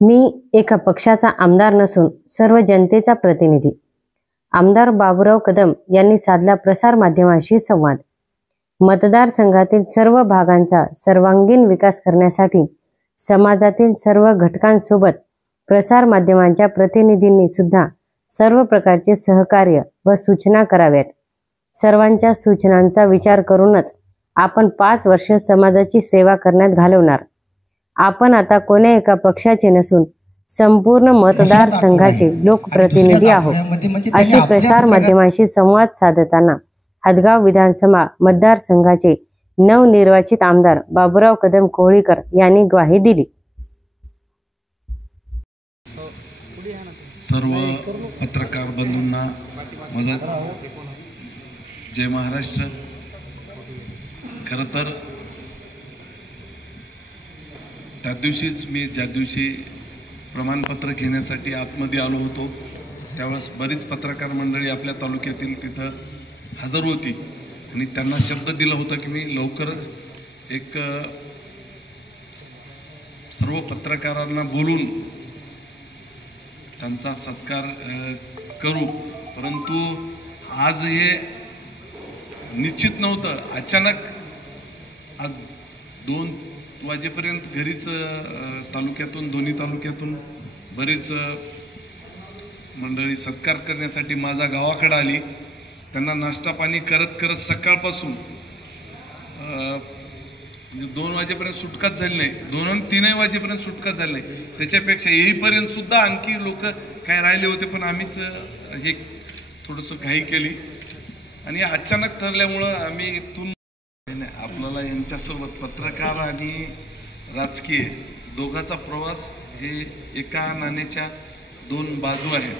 मी एका पक्षाचा आमदार नसून सर्व जनतेचा प्रतिनिधी. आमदार बाबूराव कदम यांनी साधला प्रसार माध्यमांशी संवाद. मतदारसंघातील सर्व भागांचा सर्वांगीण विकास करण्यासाठी समाजातील सर्व घटकांसोबत प्रसार माध्यमांच्या प्रतिनिधींनी सुद्धा सर्व प्रकारचे सहकार्य व सूचना कराव्यात. सर्वांच्या सूचनांचा विचार करूनच आपण 5 वर्ष समाजाची सेवा करण्यात घालवणार. आपण आता कोण्या एका पक्षाचे नसून संपूर्ण मतदारसंघाचे लोकप्रतिनिधी आहोत. अशी प्रसार माध्यमांशी संवाद साधताना हदगाव विधानसभा मतदारसंघाचे नवनिर्वाचित आमदार बाबूराव कदम कोहळीकर यांनी ग्वाही दिली. सर्व पत्रकार बंधूंना मदत. जय महाराष्ट्र. खरं तर त्या दिवशीच मी ज्या दिवशी प्रमाणपत्र घेण्यासाठी आतमध्ये आलो होतो त्यावेळेस बरीच पत्रकार मंडळी आपल्या तालुक्यातील तिथं हजर होती आणि त्यांना शब्द दिला होता की मी लवकरच एक सर्व पत्रकारांना बोलून त्यांचा सत्कार करू. परंतु आज हे निश्चित नव्हतं. अचानक आज 2 वाजेपर्यंत घरीच तालुक्यातून दोन्ही तालुक्यातून बरीच मंडळी सत्कार करण्यासाठी माझ्या गावाकडे आली. त्यांना नाश्ता पाणी करत करत सकाळपासून 2 वाजेपर्यंत सुटकाच झाली नाही. 2-3 वाजेपर्यंत सुटकाच झाली नाही. त्याच्यापेक्षा येईपर्यंत सुद्धा आणखी लोक काय राहिले होते, पण आम्हीच हे थोडंसं घाई केली आणि अचानक ठरल्यामुळं आम्ही इथून आपल्याला यांच्यासोबत पत्रकार आणि राजकीय दोघांचा प्रवास हे एका नाण्याच्या 2 बाजू आहेत.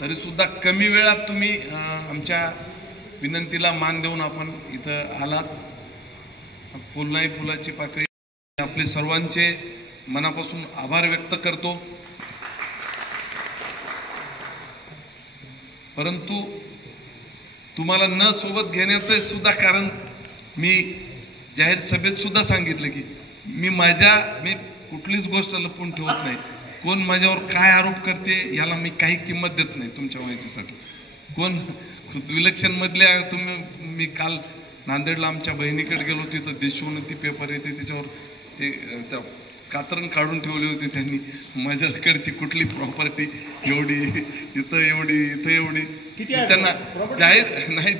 तरी सुद्धा कमी वेळात तुम्ही आमच्या विनंतीला मान देऊन आपण इथं आलात. फुल नाही फुलाची पाकळी. आपले सर्वांचे मनापासून आभार व्यक्त करतो. परंतु तुम्हाला न सोबत घेण्याचं सुद्धा कारण मी जाहीर सभेत सुद्धा सांगितलं की मी कुठलीच गोष्ट लपवून ठेवत नाही. कोण माझ्यावर काय आरोप करते याला मी काही किंमत देत नाही. तुमच्या माहितीसाठी कोण विलक्षण मधल्या मी काल नांदेडला आमच्या बहिणीकडे गेलो. तिथं देशोन्नती पेपर येते त्याच्यावर ते त्या कात्रण काढून ठेवली होती त्यांनी. माझ्याकडची कुठली प्रॉपर्टी एवढी इथं एवढी त्यांना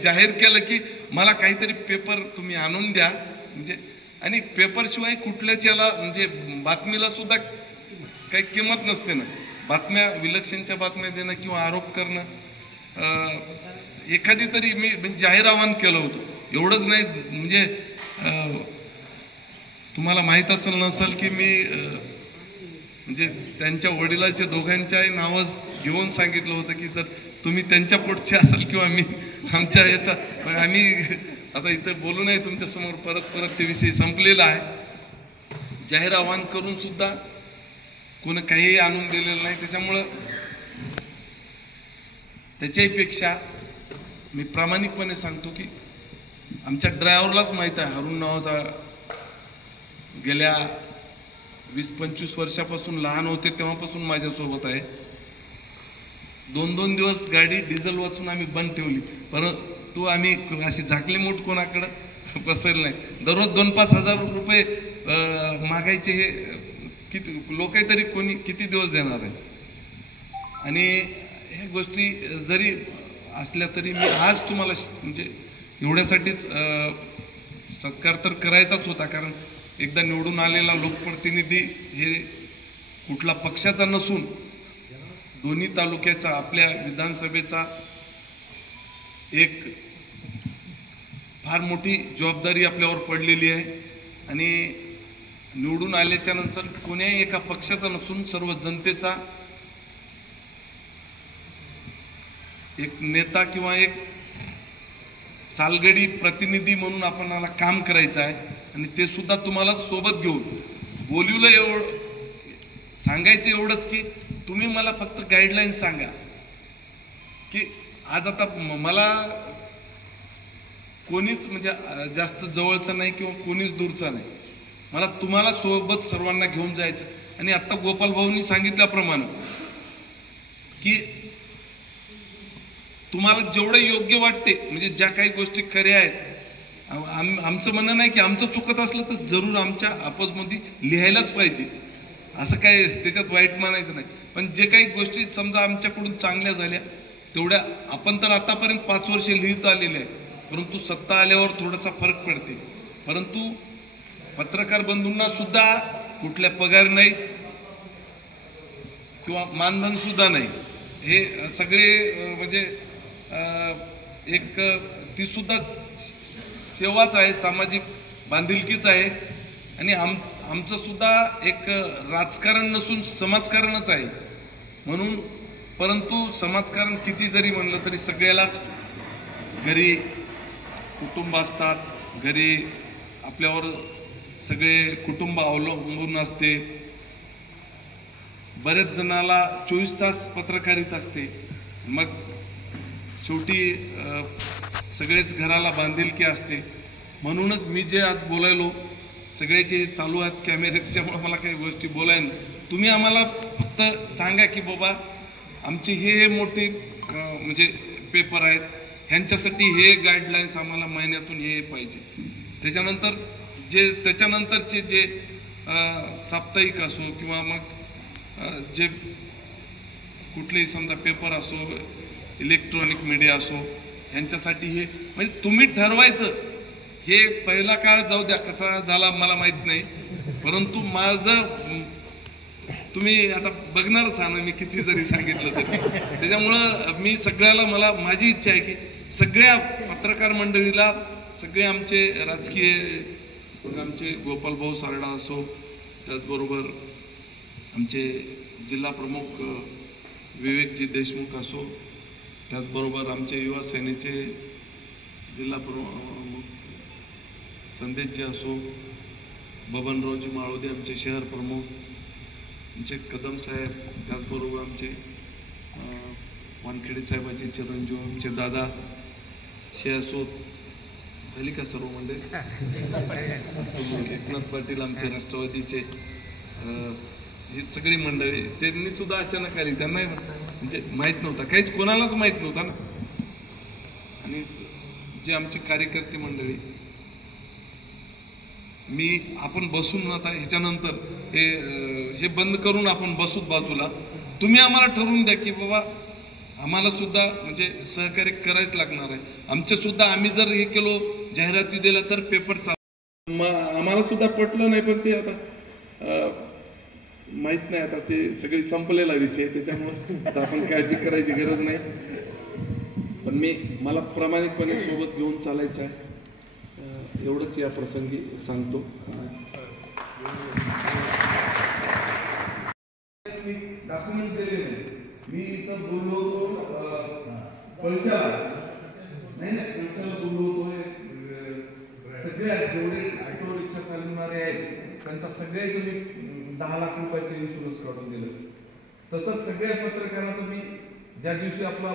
जाहीर केलं की मला काहीतरी पेपर तुम्ही आणून द्या. म्हणजे आणि पेपरशिवाय कुठल्याच याला म्हणजे बातमीला सुद्धा काही किंमत नसते ना. बातम्या विलक्षणच्या बातम्या देणं किंवा आरोप करणं एखादी तरी मी जाहीर आवाहन केलं होतं. एवढंच नाही म्हणजे तुम्हाला माहीत असेल नसेल की मी म्हणजे त्यांच्या वडिलाच्या दोघांच्याही नावं घेऊन सांगितलं होतं की जर तुम्ही त्यांच्या पोटचे असाल किंवा मी आमच्या याचा आम्ही आता इथं बोलू नये तुमच्यासमोर. परत ते विषय संपलेला आहे. जाहीर आवाहन करून सुद्धा कोणी काही आणून दिलेलं नाही. त्याच्यामुळं त्याच्याहीपेक्षा मी प्रामाणिकपणे सांगतो की आमच्या ड्रायव्हरलाच माहीत आहे. अरुण नावाचा गेल्या 20-25 वर्षापासून लहान होते तेव्हापासून माझ्यासोबत आहे. 2-2 दिवस गाडी डिझेल वाचून आम्ही बंद ठेवली. परंतु आम्ही अशी झाकली मूठ कोणाकडं पसरली नाही. दररोज 2-5 हजार रुपये मागायचे. हे किती लोक तरी कोणी किती दिवस देणार आहे. आणि ह्या गोष्टी जरी असल्या तरी मी आज तुम्हाला म्हणजे एवढ्यासाठीच सत्कार तर करायचाच होता. कारण एकदा निवडून आलेला लोकप्रतिनिधी हे कुठला पक्षाचा नसून दोन्ही तालुक्याचा आपल्या विधानसभेचा एक फार मोठी जबाबदारी आपल्यावर पडलेली आहे. आणि निवडून आल्याच्या नंतर कोण्याही एका पक्षाचा नसून सर्व जनतेचा एक नेता किंवा एक सालगडी प्रतिनिधी म्हणून आपणाला काम करायचं आहे. आणि ते सुद्धा तुम्हाला सोबत घेऊन बोलवलं. सांगायचं एवढंच की तुम्ही मला फक्त गाईडलाईन सांगा की आज आता मला कोणीच म्हणजे जास्त जवळचा नाही किंवा कोणीच दूरचा नाही. मला तुम्हाला सोबत सर्वांना घेऊन जायचं. आणि आता गोपाल भाऊंनी सांगितल्याप्रमाणे की तुम्हाला जेवढं योग्य वाटते, म्हणजे ज्या काही गोष्टी खऱ्या आहेत, आमचं म्हणणं नाही की आमचं चुकत असलं तर जरूर आमच्या आपसमध्ये लिहायलाच पाहिजे, असं काय त्याच्यात वाईट मानायचं नाही. पण जे काही गोष्टी समजा आमच्याकडून चांगल्या झाल्या तेवढ्या आपण तर आतापर्यंत 5 वर्ष लिहित आलेले आहे, परंतु सत्ता आल्यावर थोडासा फरक पडते. परंतु पत्रकार बंधूंना सुद्धा कुठल्या पगार नाही किंवा मानधन सुद्धा नाही. हे सगळे म्हणजे एक ती सुद्धा सेवाच आहे, सामाजिक बांधिलकीच आहे. आणि आमचं सुद्धा एक राजकारण नसून समाजकारणच आहे. म्हणून परंतु समाजकारण किती जरी म्हणलं तरी सगळ्यालाच घरी कुटुंब असतात, घरी आपल्यावर सगळे कुटुंब अवलंबून असते. बरेच जणाला 24 तास पत्रकारिता असते. मग शेवटी सगळेच घराला बांधिलकी असते. म्हणूनच मी जे आज बोलायलो सगळ्याचे चालू आहेत कॅमेरे, त्याच्यामुळे मला काही गोष्टी बोलायला. तुम्ही आम्हाला फक्त सांगा की बाबा आमचे हे मोठे म्हणजे पेपर आहेत, ह्यांच्यासाठी हे गाईडलाईन्स आम्हाला महिन्यातून हे पाहिजे. त्याच्यानंतरचे जे साप्ताहिक असो किंवा मग जे कुठलेही समजा पेपर असो, इलेक्ट्रॉनिक मीडिया असो, ह्यांच्यासाठी हे म्हणजे तुम्ही ठरवायचं. हे पहिला काळ जाऊ द्या कसा झाला मला माहित नाही, परंतु माझं तुम्ही आता बघणारच हा ना, मी किती जरी सांगितलं तरी. त्याच्यामुळं मी सगळ्याला मला माझी इच्छा आहे की सगळ्या पत्रकार मंडळीला, सगळे आमचे राजकीय, आमचे गोपाल भाऊ सारडा असो, त्याचबरोबर आमचे जिल्हा प्रमुख विवेकजी देशमुख असो, त्याचबरोबर आमचे युवा सेनेचे जिल्हा प्रमुख संदेशजी असो, बबनरावजी माळोदे आमचे शहर प्रमुख, आमचे कदम साहेब, त्याचबरोबर आमचे वानखेडे साहेबाचे चिरंजीव आमचे दादा शे असो, झाली का सर्व मंडळी, एकनाथ पाटील आमचे राष्ट्रवादीचे, ही सगळी मंडळी त्यांनी सुद्धा अचानक आली. त्यांना म्हणजे माहीत नव्हता, काहीच कोणालाच माहीत नव्हता ना. आणि जे आमचे कार्यकर्ते मंडळी, आपण बसून आता ह्याच्यानंतर हे बंद करून आपण बसूत बाजूला. तुम्ही आम्हाला ठरवून द्या की बाबा आम्हाला सुद्धा म्हणजे सहकार्य करायच लागणार आहे. आमचे सुद्धा आम्ही जर हे केलो, जाहिराती दिल्या तर पेपर चालू, आम्हाला सुद्धा पटलं नाही. पण ते आता माहित नाही, आता ते सगळी संपलेला विषय, त्याच्यामुळे आता आपण काळजी करायची गरज नाही. पण मला प्रामाणिकपणे सोबत घेऊन चालायचं आहे, एवढंच या प्रसंगी सांगतो. मी डॉक्युमेंट दिले नाही, मी इथं बोललो होतो पैशाला, नाही पैशाला बोललो होतो. सगळ्या जेवढे ऑटो रिक्षा चालवणारे आहेत त्यांचा सगळ्याच मी 10 लाख रुपयाचे इन्शुरन्स काढून दिलं. तसंच सगळ्या पत्रकारांचं मी ज्या दिवशी आपला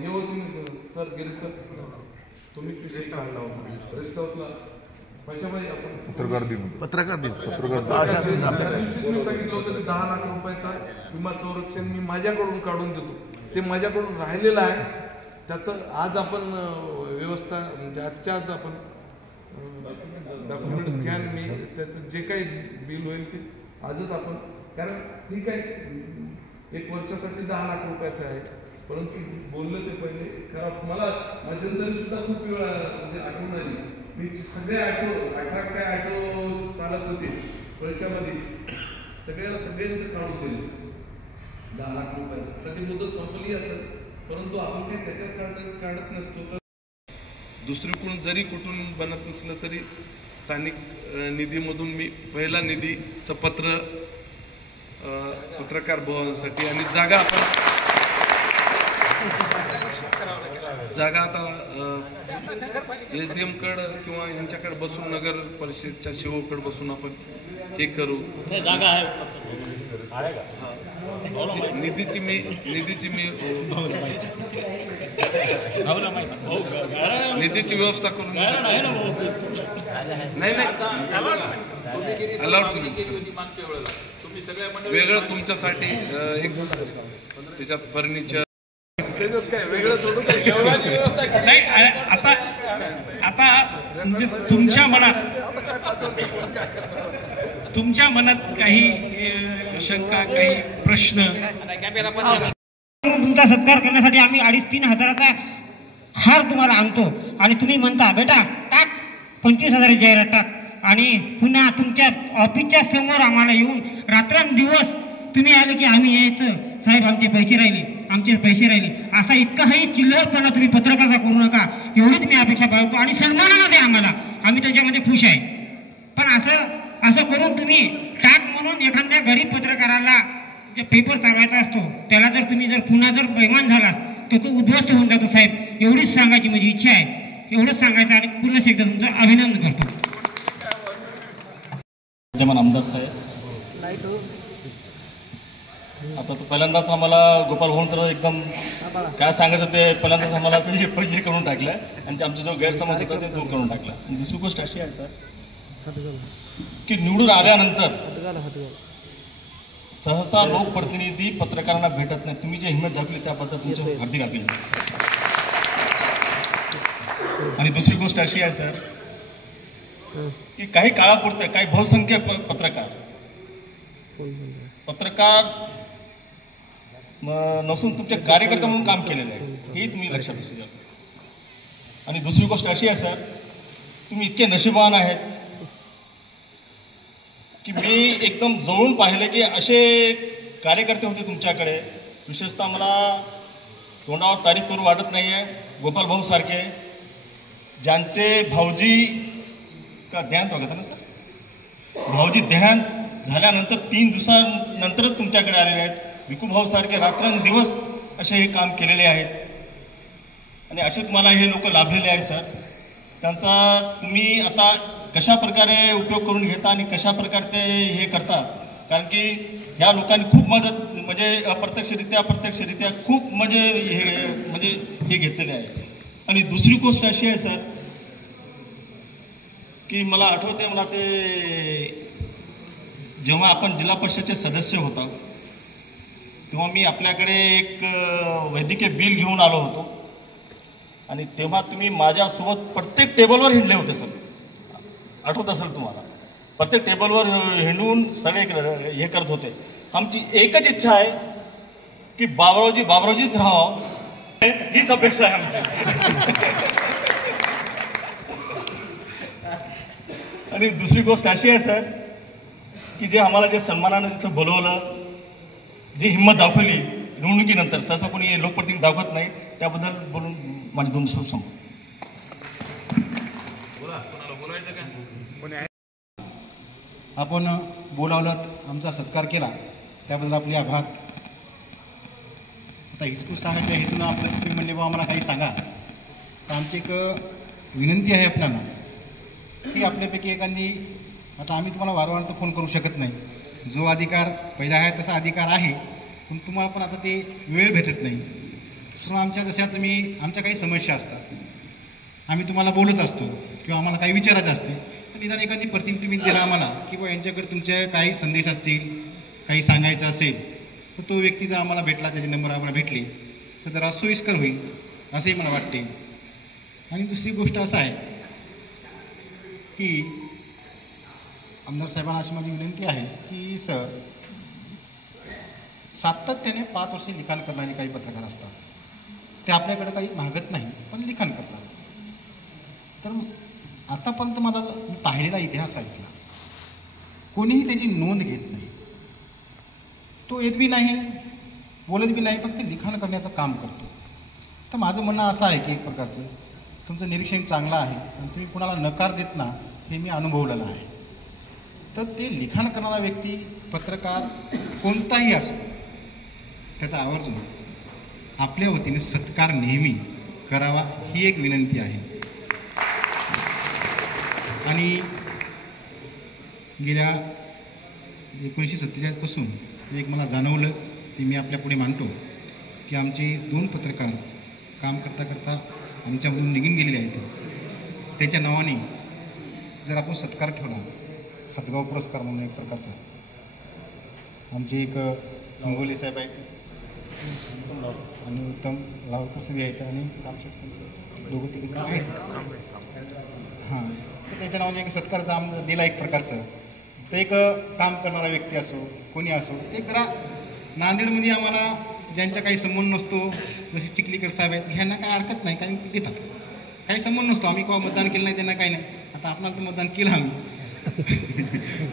हे होतो सर गेले सर, तुम्ही विषय काढला होता रेस्ट हाऊसला पैशामध्ये आपण पत्रकार दिन त्या दिवशी तुम्ही सांगितलं होतं की 10 लाख रुपयाचा विमा संरक्षण मी माझ्याकडून काढून देतो. ते माझ्याकडून राहिलेलं आहे. त्याचं आज आपण व्यवस्था म्हणजे आजच्या आज आपण डॉक्युमेंट स्कॅन, मी त्याचं जे काही बिल होईल ते आजच आपण, कारण ठीक आहे 1 वर्षासाठी 10 लाख रुपयाचं आहे, परंतु बोललं ते पहिले करा. मला मध्यंतरी सुद्धा खूप वेळ म्हणजे आठवण आली. मी सगळे ऑटो 18 काय ऑटो चालत होते पैशामध्ये, सगळ्यांचं काढून दिलं 10 लाख रुपये. तर ती मुदत संपली असेल, परंतु आपण काही त्याच्यासाठी काढत नसतो. तर दुसरीकडून जरी कुठून बनत नसलं तरी स्थानिक निधीमधून मी पहिला निधीचं पत्र पत्रकार भवनासाठी, आणि जागा आता SDM कडे किंवा यांच्याकडे बसून नगर परिषदच्या शिवकडे बसून आपण हे करू. जागा आहे निधीची मी निधीची व्यवस्था करून नाही अलाउड वेगळं तुमच्यासाठी एक त्याच्यात फर्निचर नाही. आता आता म्हणजे तुमच्या मनात काही शंका, काही प्रश्न, तुमचा सत्कार करण्यासाठी आम्ही 2,500-3 हजाराचा हार तुम्हाला आणतो आणि तुम्ही म्हणता बेटा टाक 25,000 जाहिरात टाक आणि पुन्हा तुमच्या ऑफिसच्या समोर आम्हाला येऊन रात्रंदिवस तुम्ही आले की आम्ही यायचं साहेब आमचे पैसे राहिले असा इतकाही चिल्लरपणा तुम्ही पत्रकाराचा करू नका एवढीच मी अपेक्षा बाळगतो आणि सन्मानानं द्या आम्हाला, आम्ही त्याच्यामध्ये खुश आहे. पण असं करून तुम्ही टाक म्हणून एखाद्या गरीब पत्रकाराला जे पेपर चालवायचा असतो त्याला जर पुन्हा बैमान झालास तर तो उद्ध्वस्त होऊन जातो साहेब. एवढीच सांगायची माझी इच्छा आहे, एवढंच सांगायचं आणि पुन्हा एकदा तुमचं अभिनंदन करतो. विद्यमान आमदार साहेब, आता तो पहिल्यांदाच आम्हाला गोपाल भाऊन तर एकदम काय सांगायचं ते पहिल्यांदाच आम्हाला हे करून टाकलं आणि आमचा जो गैरसमज होता ते दूर करून टाकला. दुसरी गोष्ट अशी आहे सर की निवडून आल्यानंतर सहसा लोकप्रतिनिधी पत्रकारांना भेटत नाही. तुम्ही जे हिंमत दाखवली त्याबद्दल तुमचे हार्दिक अभिनंदन. आणि दुसरी गोष्ट अशी आहे सर की काही काळापुरतं काही बहुसंख्य पत्रकार नसून तुमचे कार्यकर्ते म्हणून काम केलेलं आहे हे तुम्ही लक्षात असू द्या सर. आणि दुसरी गोष्ट अशी आहे सर, तुम्ही इतके नशीबवान आहेत की मी एकदम जवळून पाहिले की असे कार्यकर्ते होते तुमच्याकडे. विशेषतः मला तोंडावर तारीफ करू वाटत नाही आहे, गोपाल भाऊ सारखे ज्यांचे भाऊजी का देहांत वगैरे ना सर, भाऊजी देहांत झाल्यानंतर 3 दिवसानंतरच तुमच्याकडे आलेले आहेत. विकू भाऊ सारखे रात्रंदिवस असे हे काम केलेले आहेत आणि असे तुम्हाला हे लोक लाभलेले आहेत सर. त्यांचा तुम्ही आता कशा प्रकारे उपयोग करून घेता आणि कशा प्रकारे ते हे करता, कारण की ह्या लोकांनी खूप मदत म्हणजे अप्रत्यक्षरित्या प्रत्यक्षरित्या खूप म्हणजे हे घेतलेले आहे. आणि दुसरी गोष्ट अशी आहे सर की मला आठवते, मला ते जेव्हा आपण जिल्हा परिषदचे सदस्य होता तेव्हा मी आपल्याकडे एक वैद्यकीय बिल घेऊन आलो होतो आणि तेव्हा तुम्ही माझ्यासोबत प्रत्येक टेबलवर हिंडले होते सर. आठवत असेल तुम्हाला, प्रत्येक टेबलवर हिंडून सगळे हे करत होते. आमची एकच इच्छा आहे की बाबरावजीच राहावं, हीच अपेक्षा आहे आमची. आणि दुसरी गोष्ट अशी आहे सर की जे आम्हाला जे सन्मानानं तिथं बोलवलं, जी हिंमत दाखवली निवडणुकीनंतर, सहसा कोणी लोकप्रतिनिधी दाखवत नाही, त्याबद्दल बोलून माझे 2 शब्द संपतो. आपण बोलावलं, आमचा सत्कार केला त्याबद्दल आपले आभार. आता हिसकूस सांगायच्या हेतून आपलं तुम्ही म्हणले बा आम्हाला काही सांगा, तर आमची एक विनंती आहे आपल्याला की आपल्यापैकी एखादी, आता आम्ही तुम्हाला वारंवार तर फोन करू शकत नाही, जो अधिकार पहिला आहे तसा अधिकार आहे, पण तुम्हाला पण आता ते वेळ भेटत नाही. पण आमच्या जशा तुम्ही आमच्या काही समस्या असतात, आम्ही तुम्हाला बोलत असतो किंवा आम्हाला काही विचारायचं असते, तर निदान एखादी प्रतिनिधी तुम्ही दिला आम्हाला की बा यांच्याकडे तुमचे काही संदेश असतील, काही सांगायचं असेल, तर तो व्यक्ती जर आम्हाला भेटला, त्याचे नंबर आम्हाला भेटले तर जरा सोयीस्कर होईल असंही मला वाटते. आणि दुसरी गोष्ट असं आहे की आमदार साहेबांना अशी माझी विनंती आहे की सर, सातत्याने 5 वर्षे लिखाण करणारे काही पत्रकार असतात, ते आपल्याकडे काही मागत नाही पण लिखाण करतात. तर आतापर्यंत माझा मी पाहिलेला इतिहास ऐकला, कोणीही त्याची नोंद घेत नाही, तो येत बी नाही, बोलत बी नाही, फक्त लिखाण करण्याचं काम करतो. तर माझं म्हणणं असं आहे की एक प्रकारचं तुमचं निरीक्षण चांगलं आहे आणि तुम्ही कुणाला नकार देत ना, हे मी अनुभवलेलं आहे. तर ते लिखाण करणारा व्यक्ती, पत्रकार कोणताही असो, त्याचा आवर्जून आपल्या वतीने सत्कार नेहमी करावा ही एक विनंती आहे. आणि गेल्या 1947 पासून एक मला जाणवलं, ते मी आपल्या पुढे मांडतो की आमचे 2 पत्रकार काम करता करता आमच्यामधून निघून गेलेले आहेत. त्याच्या नावाने जर आपण सत्कार ठेवला हातगाव पुरस्कार म्हणून एक प्रकारचा आमचे एक अंगोले साहेब आहेत आणि उत्तम लावकर सगळे आहेत आणि आमचे दोघं तिघे आहेत. हां, तर त्याच्या नावाने एक सत्कारचा दिला एक प्रकारचं. तर एक काम करणारा व्यक्ती असो कोणी असो, एक जरा नांदेडमध्ये आम्हाला ज्यांचा काही संबंध नसतो, जसे चिखलीकर साहेब आहेत, ह्यांना काही हरकत नाही, काही देतात, काही संबंध नसतो, आम्ही केव्हा मतदान केलं नाही त्यांना काही नाही. आता आपणाला तर मतदान केलं आम्ही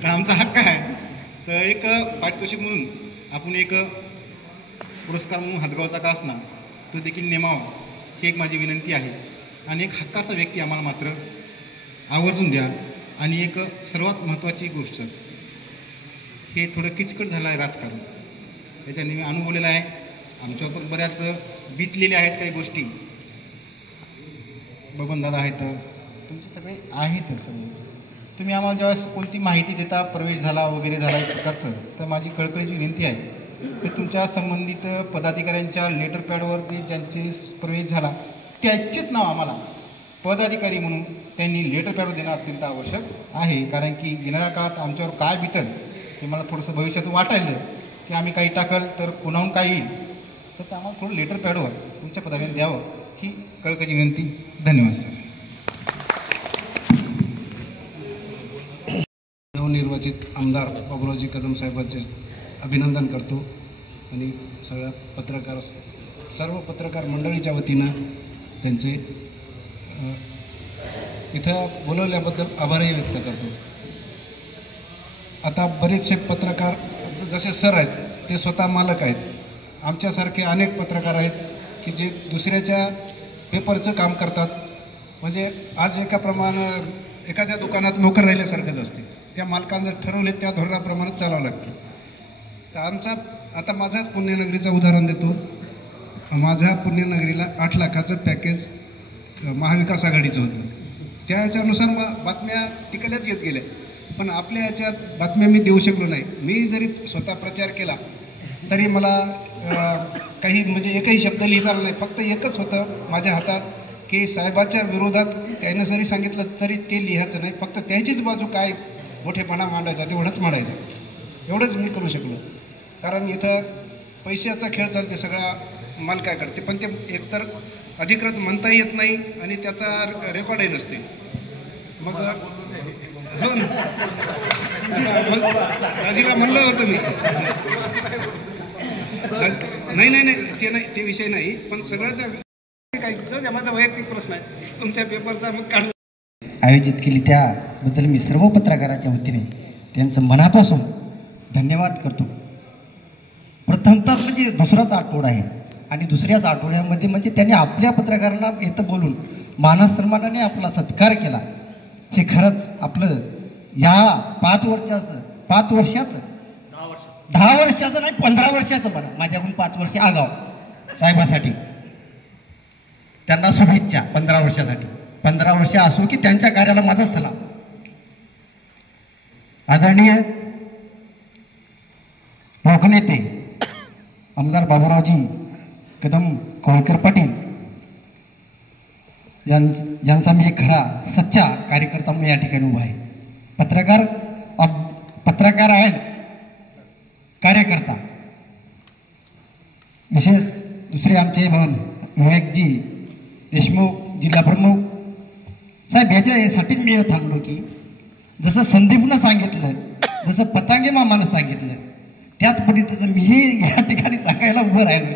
तर आमचा हक्क आहे. तर एक पारितोषिक म्हणून आपण एक पुरस्कार म्हणून हातगावचा का असणार तो देखील नेमावा ही एक माझी विनंती आहे. आणि एक हक्काचा व्यक्ती आम्हाला मात्र आवर्जून द्या. आणि एक सर्वात महत्त्वाची गोष्ट, हे थोडं किचकट झालं आहे राजकारण, त्याच्याने मी अनुभवलेलं आहे. आमच्यावर पण बऱ्याच बितलेल्या आहेत काही गोष्टी. बबनदादा आहेत, तुमचे सगळे आहेत सगळे. तुम्ही आम्हाला ज्यावेळेस कोणती माहिती देता, प्रवेश झाला वगैरे झाला एक प्रकारचं, तर माझी कळकळीची विनंती आहे की तुमच्या संबंधित पदाधिकाऱ्यांच्या लेटर पॅडवरती ज्यांचे प्रवेश झाला त्याचेच नाव आम्हाला पदाधिकारी म्हणून त्यांनी लेटर पॅडवर देणं अत्यंत आवश्यक आहे. कारण की येणाऱ्या काळात आमच्यावर काय बितल ते मला थोडंसं भविष्यातून वाटायलं की आम्ही काही टाकल तर पुन्हाहून काही येईल, तर ते आम्हाला थोडं लेटर पॅडवर तुमच्या पदाधिकारी द्यावं ही कळकळीची विनंती. धन्यवाद सर. नवनिर्वाचित आमदार बाबुरावजी कदम साहेबांचे अभिनंदन करतो आणि सगळ्या सर्व पत्रकार मंडळीच्या वतीनं त्यांचे इथं बोलवल्याबद्दल आभारही व्यक्त करतो. आता बरेचसे पत्रकार जसे सर आहेत ते स्वतः मालक आहेत. आमच्यासारखे अनेक पत्रकार आहेत की जे दुसऱ्याच्या पेपरचं काम करतात. म्हणजे आज एखाद्या दुकानात नोकर राहिल्यासारखंच असते. त्या मालकानं जर ठरवले त्या धोरणाप्रमाणे चालावं लागतं. तर आता माझ्याच पुण्यनगरीचं उदाहरण देतो. माझ्या पुण्यनगरीला 8 लाखाचं पॅकेज महाविकास आघाडीचं होतं. त्या याच्यानुसार बातम्या तिकडल्याच येत गेल्या, पण आपल्या याच्यात बातम्या मी देऊ शकलो नाही. मी जरी स्वतः प्रचार केला तरी मला काही म्हणजे एकही शब्द लिहिता आला नाही. फक्त एकच होतं माझ्या हातात की साहेबाच्या विरोधात त्यानं जरी सांगितलं तरी ते लिहायचं नाही, फक्त त्याचीच बाजू काय मोठेपणा मांडायचा तेवढंच मांडायचं. एवढंच मी करू शकलो. कारण इथं पैशाचा खेळ चालते सगळा मालकाकडे, पण ते एकतर अधिकृत म्हणता येत नाही आणि त्याचा रेकॉर्डही नसते. मग हो ना, दाजीला म्हणलं होतं मी नाही ते विषय नाही, पण सगळ्याचा काही माझा वैयक्तिक प्रश्न आहे. तुमच्या पेपरचा मग काढ आयोजित केली त्याबद्दल मी सर्व पत्रकाराच्या वतीने त्यांचं मनापासून धन्यवाद करतो. प्रथमतःच म्हणजे दुसराच आठवडा आहे आणि दुसऱ्याच आठवड्यामध्ये म्हणजे त्यांनी आपल्या पत्रकारांना इथं बोलून मानसन्मानाने आपला सत्कार केला. हे खरंच आपलं या 10 वर्षाचं नाही 15 वर्षाचं म्हणा, माझ्याकडून 5 वर्ष आगाव साहेबासाठी त्यांना शुभेच्छा. 15 वर्षासाठी 15 वर्ष असो की त्यांच्या कार्याला माझा सलाम. आदरणीय लोकनेते आमदार बाबुरावजी कदम कोळकर पाटील यांचा मी एक खरा सच्चा कार्यकर्ता म्हणून या ठिकाणी उभा आहे. पत्रकार आहे, कार्यकर्ता. विशेष दुसरे आमचे भवन विवेकजी देशमुख जिल्हा प्रमुख साहेब, याच्यासाठीच मी थांबलो की जसं संदीपनं सांगितलं, जसं पतांगे मामानं सांगितलं, त्याच पद्धतीचं मीही या ठिकाणी सांगायला उभं राहिलो.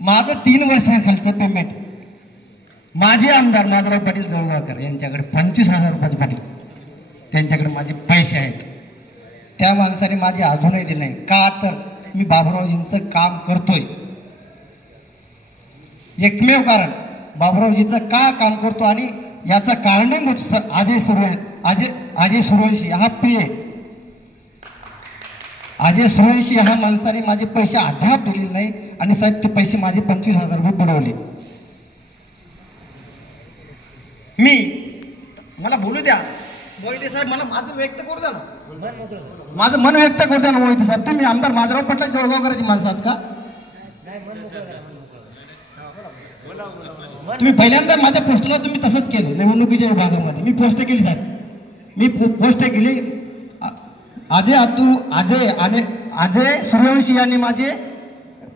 माझं 3 वर्षाखालचं पेमेंट माझे आमदार माधवराव पाटील जळगावकर यांच्याकडे 25,000 रुपयाचे पाटील, त्यांच्याकडे माझे पैसे आहेत. त्या माणसाने माझे अजूनही दिले नाही. का तर मी बाबुरावजींचं काम करतोय. एकमेव कारण बाबुरावजीचं का काम करतो आणि याचा कारणीभूत अजय सूर्यवंशी हा पीए अजय सूर्यवंशी ह्या माणसाने माझे पैसे अद्याप दिले नाही आणि साहेब ते पैसे माझे 25,000 रुपये बुडवले. मला बोलू द्या मोहिते साहेब, मला माझं व्यक्त करू द्या ना, माझं मन व्यक्त करू द्या ना मोहिते साहेब. तुम्ही आमदार माधवराव पाटील जळगावकरांची माणसं आहात का? तुम्ही पहिल्यांदा माझ्या पोस्टला तुम्ही तसंच केलं निवडणुकीच्या विभागामध्ये. मी पोस्ट केली साहेब, मी पोस्ट केली. अजय सूर्यवंशी यांनी माझे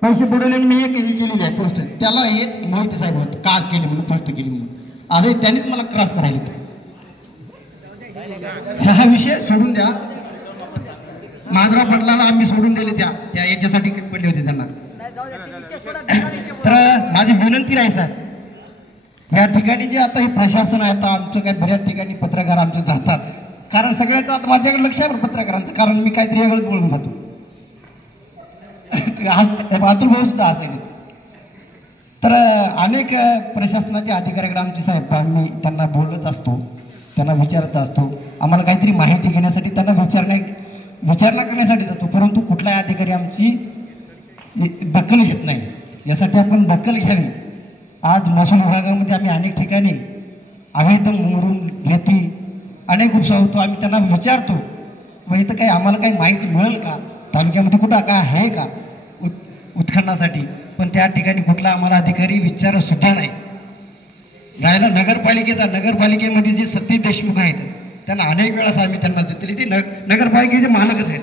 पैसे बुडवले आणि मी एक हे केलेली आहे पोस्ट. त्याला हेच मोहिते साहेब होत का केली म्हणून पोस्ट केली म्हणून आजही त्यांनीच मला क्रॉस करायला. हा विषय सोडून द्या. माधवराव पाटलाला आम्ही सोडून दिले त्या याच्यासाठी पडले होते त्यांना. तर माझी विनंती आहे सर, या ठिकाणी जे आता हे प्रशासन आहे, आता आमचं काही बऱ्याच ठिकाणी पत्रकार आमचे जातात, कारण सगळ्याचं आता माझ्याकडे लक्ष आहे पत्रकारांचं, कारण मी काहीतरी वेगळंच बोलून जातो. अतुल भाऊ सुद्धा असेल. तर अनेक प्रशासनाच्या अधिकाऱ्याकडे आमचे साहेब आम्ही त्यांना बोलत असतो, त्यांना विचारत असतो, आम्हाला काहीतरी माहिती घेण्यासाठी त्यांना विचारणा करण्यासाठी जातो, परंतु कुठलाही अधिकारी आमची दखल घेत नाही. यासाठी आपण दखल घ्यावी. आज महसूल विभागामध्ये आम्ही अनेक ठिकाणी अवैध मुरुम रेती अनेक उपसा होतो. आम्ही त्यांना विचारतो व इथं काही आम्हाला काही माहिती मिळेल का, तालुक्यामध्ये कुठं काय आहे का उत्खननासाठी, पण त्या ठिकाणी कुठला आम्हाला अधिकारी विचारत सुद्धा नाही. राहिला नगरपालिकेमध्ये जे सतीश देशमुख आहेत त्यांना अनेक वेळा आम्ही त्यांना दिले, ते नगरपालिकेचे मालकच आहेत.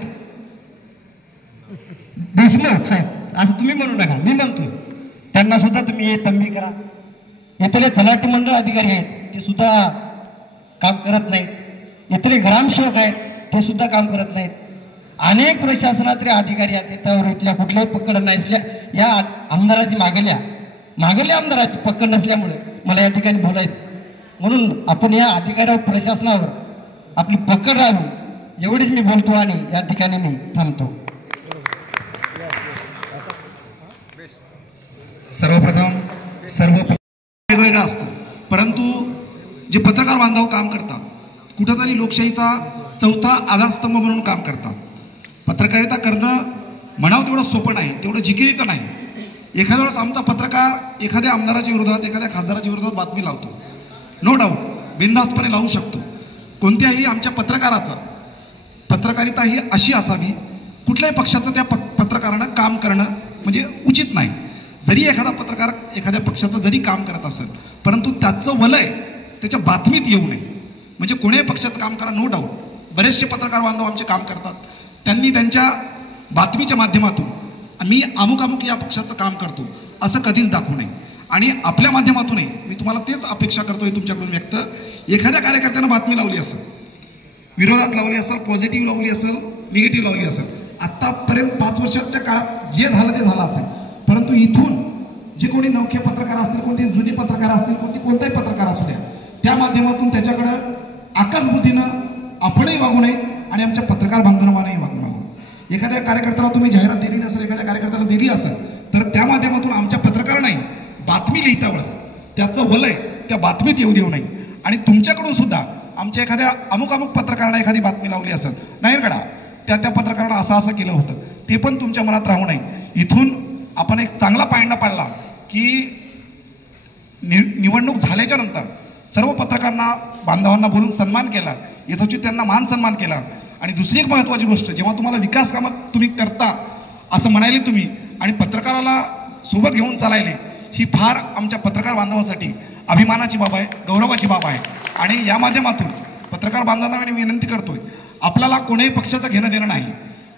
देशमुख साहेब असं तुम्ही म्हणू नका, मी म्हणतो त्यांना सुद्धा तुम्ही तंबी करा. इथले तलाठी मंडळ अधिकारी आहेत ते सुद्धा काम करत नाहीत. इथले ग्रामसेवक आहेत ते सुद्धा काम करत नाहीत. अनेक प्रशासनातले अधिकारी आहेत त्यावर इथल्या कुठल्याही पकड नसल्या, या आमदाराची मागेल्या आमदाराची पकड नसल्यामुळे मला या ठिकाणी बोलायचं. म्हणून आपण या अधिकाऱ्यावर प्रशासनावर आपली पकड राहावी एवढीच मी बोलतो आणि या ठिकाणी मी थांबतो. सर्वप्रथम वेगवेगळं असतं, परंतु जे पत्रकार बांधव काम करतात कुठंतरी लोकशाहीचा चौथा आधारस्तंभ म्हणून काम करतात. पत्रकारिता करणं म्हणावं तेवढं सोपं नाही, तेवढं जिकिरीचं नाही. एखाद्या वेळेस आमचा पत्रकार एखाद्या आमदाराच्या विरोधात एखाद्या खासदाराच्या विरोधात बातमी लावतो, नो डाऊट बिनधास्तपणे लावू शकतो. कोणत्याही आमच्या पत्रकारिता ही अशी असावी, कुठल्याही पक्षाचं त्या पत्रकारानं काम करणं म्हणजे उचित नाही. जरी एखादा पत्रकार एखाद्या पक्षाचं जरी काम करत असेल, परंतु त्याचं वलय त्याच्या बातमीत येऊ नये. म्हणजे कोणीही पक्षाचं काम करा, नो डाऊट. बरेचसे पत्रकार बांधव आमचे काम करतात, त्यांनी त्यांच्या बातमीच्या माध्यमातून मी अमुक या पक्षाचं काम करतो असं कधीच दाखवू नये. आणि आपल्या माध्यमातूनही मी तुम्हाला तेच अपेक्षा करतोय तुमच्याकडून व्यक्त. एखाद्या कार्यकर्त्यानं बातमी लावली असेल, विरोधात लावली असेल, पॉझिटिव्ह लावली असेल, निगेटिव्ह लावली असेल, आत्तापर्यंत 5 वर्षाच्या काळात जे झालं ते झालं असेल, परंतु इथून जे कोणी नवखे पत्रकार असतील, कोणते जुने पत्रकार असतील, कोणताही पत्रकार असू द्या, त्या माध्यमातून त्याच्याकडं आकाशबुद्धीनं आपणही वागू नये आणि आमच्या पत्रकार बांधवांनाही वागू नये. एखाद्या कार्यकर्त्याला तुम्ही जाहिरात दिली नसेल, एखाद्या कार्यकर्त्याला दिली असेल, तर त्या माध्यमातून आमच्या पत्रकारांनाही बातमी लिहिता वेळेस त्याचं वलय त्या बातमीत येऊ देऊ नये. आणि तुमच्याकडून सुद्धा आमच्या एखाद्या अमुक पत्रकारांना एखादी बातमी लावली असेल, नाही कडा त्या पत्रकारांना असं केलं होतं, ते पण तुमच्या मनात राहू नये. इथून आपण एक चांगला पायंडा पाडला की निवडणूक झाल्याच्या नंतर सर्व पत्रकारांना बांधवांना बोलून सन्मान केला, यथोचित त्यांना मान सन्मान केला. आणि दुसरी एक महत्त्वाची गोष्ट, जेव्हा तुम्हाला विकास कामात तुम्ही करता असं म्हणाले तुम्ही आणि पत्रकाराला सोबत घेऊन चालायले, ही फार आमच्या पत्रकार बांधवांसाठी अभिमानाची बाब आहे, गौरवाची बाब आहे. आणि या माध्यमातून पत्रकार बांधवांना मी विनंती करतोय, आपल्याला कोणत्याही पक्षाचं घेणं देणं नाही.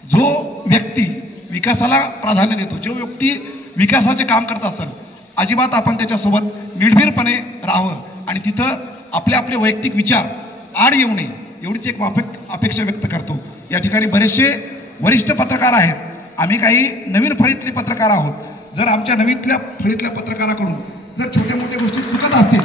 जो व्यक्ती विकासाला प्राधान्य देतो, जो व्यक्ती विकासाचे काम करत असेल, अजिबात आपण त्याच्यासोबत निर्भीरपणे राहावं आणि तिथं आपले वैयक्तिक विचार आड येऊ नये एवढीच एक अपेक्षा व्यक्त करतो. या ठिकाणी बरेचसे वरिष्ठ पत्रकार आहेत, आम्ही काही नवीन फळीतले पत्रकार आहोत. जर आमच्या नवीन फळीतल्या पत्रकाराकडून जर छोट्या मोठ्या गोष्टी चुकत असतील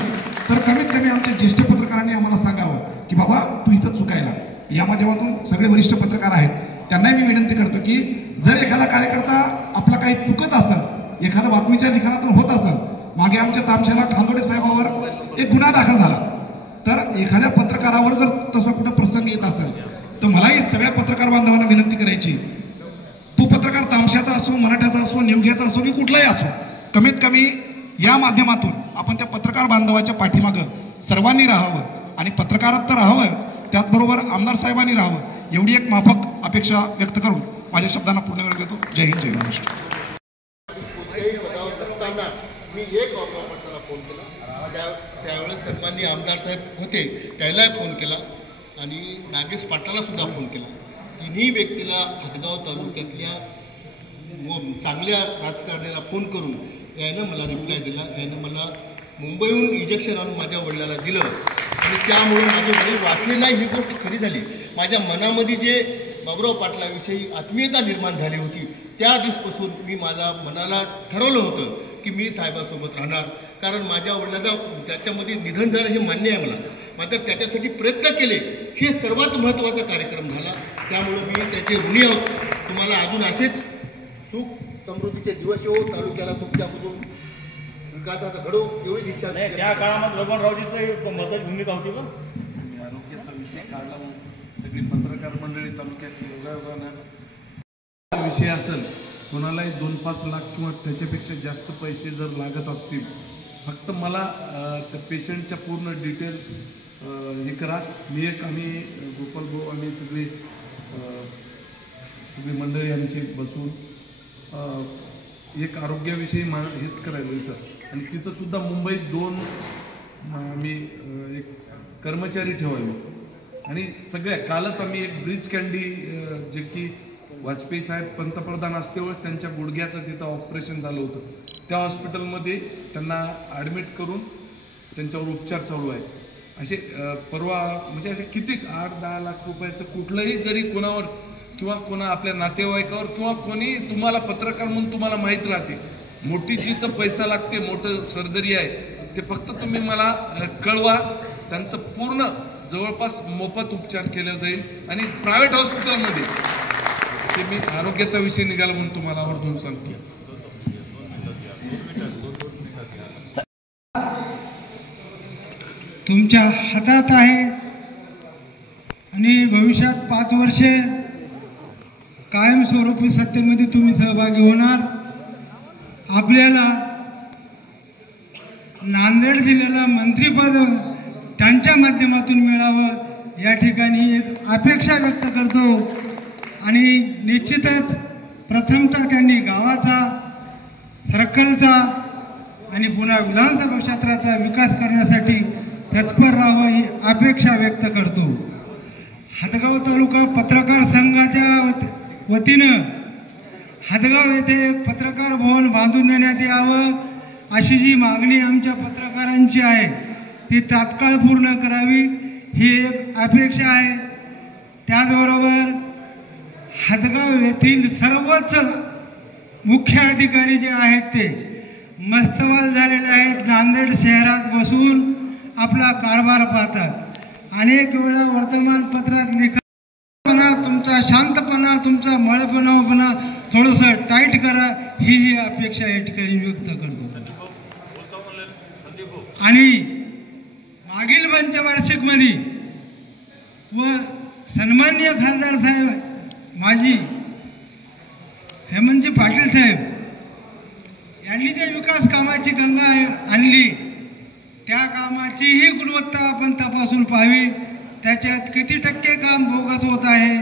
तर कमीत कमी आमच्या ज्येष्ठ पत्रकारांनी आम्हाला सांगावं की बाबा तू इथं चुकायला. या माध्यमातून सगळे वरिष्ठ पत्रकार आहेत त्यांनाही मी विनंती करतो की जर एखादा कार्यकर्ता आपला काही चुकत असेल, एखाद्या बातमीच्या लिखाणातून होत असेल, मागे आमच्या तामशाला खानोडे साहेबावर एक गुन्हा दाखल झाला, तर एखाद्या पत्रकारावर जर तसा कुठं प्रसंग येत असेल तर मलाही सगळ्या पत्रकार बांधवांना विनंती करायची, तो पत्रकार तामशाचा असो, मराठ्याचा असो, निवघ्याचा असो की कुठलाही असो, कमीत कमी या माध्यमातून आपण त्या पत्रकार बांधवाच्या पाठीमागं सर्वांनी राहावं आणि पत्रकारात तर राहावं, त्याचबरोबर आमदार साहेबांनी राहावं, एवढी एक माफक अपेक्षा व्यक्त करून माझ्या शब्दांना पूर्ण वेळ देतो. जय हिंद, जय महाराष्ट्र. कुठल्याही पदावर नसताना मी एक ऑपरेटरला फोन केला, त्यावेळेस सन्माननीय आमदार साहेब होते, त्यालाही फोन केला आणि नागेश पाटलाला सुद्धा फोन केला. तिन्ही व्यक्तीला हदगाव तालुक्यातल्या चांगल्या राजकारण्याला फोन करून यानं मला रिप्लाय दिला. यानं मला मुंबईहून इंजेक्शन आणून माझ्या वडिलाला दिलं आणि त्यामुळे माझे वडील वाचले नाही. ही गोष्ट खरी झाली. माझ्या मनामध्ये जे बाबुराव पाटलाविषयी आत्मीयता निर्माण झाली होती त्या दिवसपासून मी माझ्या मनाला ठरवलं होतं की मी साहेबासोबत राहणार. कारण माझ्या वडिलाचा त्याच्यामध्ये निधन झालं हे मान्य आहे मला, मात्र त्याच्यासाठी प्रयत्न केले हे सर्वात महत्त्वाचा कार्यक्रम झाला. त्यामुळे मी त्याचे ऋणी आहोत. तुम्हाला अजून असेच सुख समृद्धीचे दिवस येऊ, तालुक्याला तुमच्याकडून विकासाचा घडो एवढीच इच्छा. त्या काळामध्ये बबनरावजीचं महत्त्वाची भूमिका होती. पण आरोग्याचा विषय काढला सगळी पत्रकार मंडळी तालुक्यातली योगायोगानं विषय असेल, कोणालाही 2-5 लाख किंवा त्याच्यापेक्षा जास्त पैसे जर लागत असतील, फक्त मला त्या पेशंटच्या पूर्ण डिटेल हे करा. मी एक आम्ही गोपाल भाऊ आम्ही सगळी मंडळी आमची बसून एक आरोग्याविषयी हेच करायला इथं. आणि तिथंसुद्धा मुंबईत 2 आम्ही एक कर्मचारी ठेवायलो. आणि सगळ्या कालच आम्ही एक ब्रिज कॅन्डी जे की वाजपेयी साहेब पंतप्रधान असतेवेळेस त्यांच्या गुडघ्याचं तिथं ऑपरेशन झालं होतं, त्या हॉस्पिटलमध्ये त्यांना ॲडमिट करून त्यांच्यावर उपचार चालू आहे. असे परवा म्हणजे असे किती 8-10 लाख रुपयाचं कुठलंही जरी कोणावर किंवा कोणा आपल्या नातेवाईकावर किंवा कोणी तुम्हाला पत्रकार म्हणून तुम्हाला माहीत राहते, मोठी जिथं पैसा लागते, मोठं सर्जरी आहे, ते फक्त तुम्ही मला कळवा. त्यांचं पूर्ण जवळपास मोफत उपचार केला जाईल. आणि प्रायव्हेट हॉस्पिटलमध्ये ते मी आरोग्याचा विषय निघाला म्हणून तुम्हाला आवर्जून सांगतो. तुमच्या हातात आहे आणि भविष्यात 5 वर्षे कायमस्वरूपी सत्तेमध्ये तुम्ही सहभागी होणार. आपल्याला नांदेड जिल्ह्याला मंत्रिपद त्यांच्या माध्यमातून मिळावं या ठिकाणी एक अपेक्षा व्यक्त करतो. आणि निश्चितच प्रथमतः त्यांनी गावाचा, सर्कलचा आणि पुन्हा विधानसभा क्षेत्राचा विकास करण्यासाठी तत्पर राहावं ही अपेक्षा व्यक्त करतो. हदगाव तालुका पत्रकार संघाच्या वतीनं हदगाव येथे पत्रकार भवन बांधून देण्यात यावं अशी जी मागणी आमच्या पत्रकारांची आहे ती तात्काळ पूर्ण करावी ही एक अपेक्षा आहे. त्याचबरोबर हदगाव येथील सर्वच मुख्य अधिकारी जे आहेत ते मस्तवाल झालेले आहेत. नांदेड शहरात बसून आपला कारभार पाहतात. अनेक वेळा वर्तमानपत्रात लिखा तुमचा शांतपणा, तुमचा मळपणापणा थोडंसं टाईट करा ही अपेक्षा या ठिकाणी व्यक्त करतो. आणि मागील पंचवार्षिकमध्ये व सन्माननीय खासदार साहेब माजी हेमंतजी पाटील साहेब यांनी जे विकास कामाची गंगा आणली त्या कामाचीही गुणवत्ता आपण तपासून पाहावी. त्याच्यात किती टक्के काम बोगस होत आहे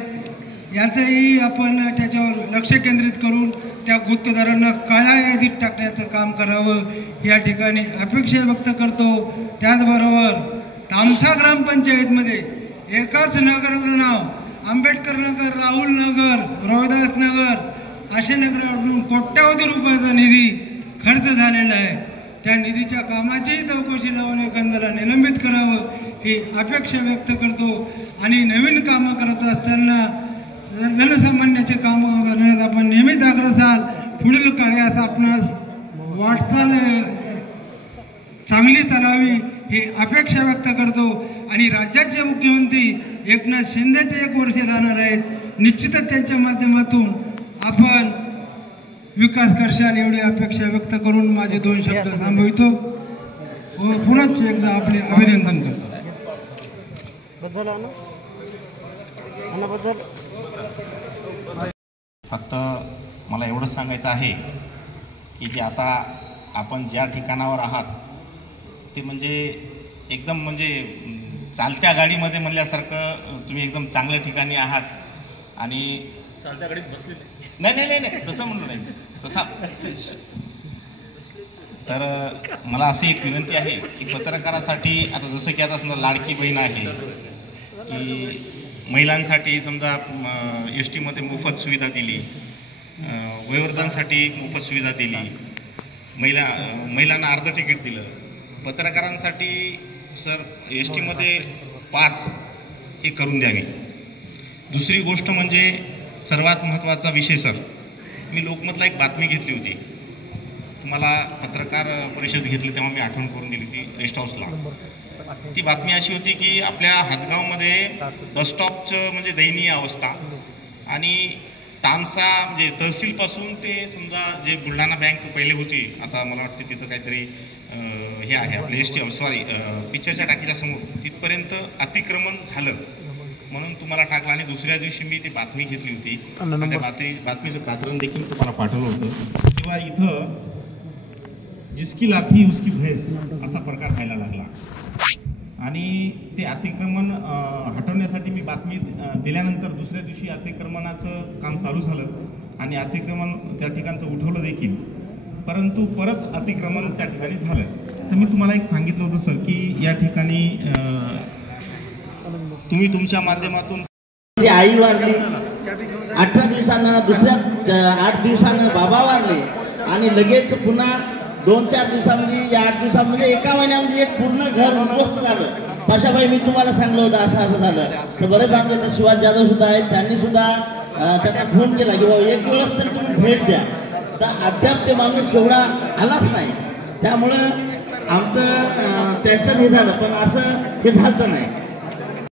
याचंही आपण त्याच्यावर लक्ष केंद्रित करून त्या गुत्तदारांना काळ्या यादीत टाकण्याचं काम करावं या ठिकाणी अपेक्षा व्यक्त करतो. त्याचबरोबर तामसा ग्रामपंचायतमध्ये एकाच नगराचं नाव आंबेडकर नगर, राहुल नगर, रोहिदास नगर असे नगरावरून कोट्यावधी रुपयाचा निधी खर्च झालेला आहे. त्या निधीच्या कामाचीही चौकशी लावून एखाद्याला निलंबित करावं ही अपेक्षा व्यक्त करतो. आणि नवीन कामं करत असताना जनसामान्याचे कामं करण्यात आपण नेहमीच अग्रसाल. पुढील कार्यास आपणास वाटचाल चांगली चालावी ही अपेक्षा व्यक्त करतो. आणि राज्याचे मुख्यमंत्री एकनाथ शिंदेचे 1 वर्ष जाणार आहेत. निश्चितच त्यांच्या माध्यमातून आपण विकास करशाल एवढी अपेक्षा व्यक्त करून माझे 2 शब्द थांबवितो व पुन्हा एकदा आपले अभिनंदन करतो. फक्त मला एवढंच सांगायचं आहे की जे आता आपण ज्या ठिकाणावर आहात ते म्हणजे एकदम म्हणजे चालत्या गाडीमध्ये म्हणल्यासारखं तुम्ही एकदम चांगल्या ठिकाणी आहात. आणि चालत्या गाडीत बसले नाही तसं म्हणलं नाही तसा. तर मला अशी एक विनंती आहे की पत्रकारासाठी आता जसं की आता समजा लाडकी बहीण आहे की महिलांसाठी समजा एस टीमध्ये मोफत सुविधा दिली, वयोवृद्धांसाठी मोफत सुविधा दिली, महिलांना अर्ध तिकीट दिलं, पत्रकारांसाठी सर एस टीमध्ये पास हे करून द्यावी. दुसरी गोष्ट म्हणजे सर्वात महत्त्वाचा विषय सर, मी लोकमतला एक बातमी घेतली होती, तुम्हाला पत्रकार परिषद घेतली तेव्हा मी आठवण करून दिली होती रेस्ट हाऊसला. ती बातमी अशी होती की आपल्या हातगावमध्ये बसस्टॉपचं म्हणजे दयनीय अवस्था आणि तामसा म्हणजे तहसीलपासून ते समजा जे बुलढाणा बँक पहिले होती, आता मला वाटते तिथं काहीतरी हे आहे आपलं एस टी पिक्चरच्या टाकीच्या समोर, तिथपर्यंत अतिक्रमण झालं म्हणून तुम्हाला टाकलं. आणि दुसऱ्या दिवशी मी ती बातमी घेतली होती, त्या बातमीचं प्रकरण देखील तुम्हाला पाठवलं होतं. किंवा इथं जिसकी लाठी उसकी भैंस असा प्रकार व्हायला लागला आणि ते अतिक्रमण हटवण्यासाठी मी बातमी दिल्यानंतर दुसऱ्या दिवशी अतिक्रमणाचं काम चालू झालं आणि अतिक्रमण त्या ठिकाणचं उठवलं देखील, परंतु परत अतिक्रमण त्या ठिकाणी झालं. तर मी तुम्हाला एक सांगितलं होतं सर की या ठिकाणी तुम्ही तुमच्या माध्यमातून आई वारली, 18 दिवसानं दुसऱ्या 8 दिवसानं बाबा वारले आणि लगेच पुन्हा 2-4 दिवसामध्ये या 8 दिवसामध्ये एका महिन्यामध्ये एक पूर्ण घर उद्ध्वस्त झालं. पाशाबाई मी तुम्हाला सांगलं होतं असं झालं. तर बरेच आमचे ते शिवाजी जाधव सुद्धा आहेत, त्यांनी सुद्धा त्यांना फोन केला की बाबा एक वेळेस तरी तुम्ही भेट द्या. तर अद्याप ते माणूस एवढा आलाच नाही. त्यामुळं आमचं त्यांचं हे झालं, पण असं हे झालं नाही.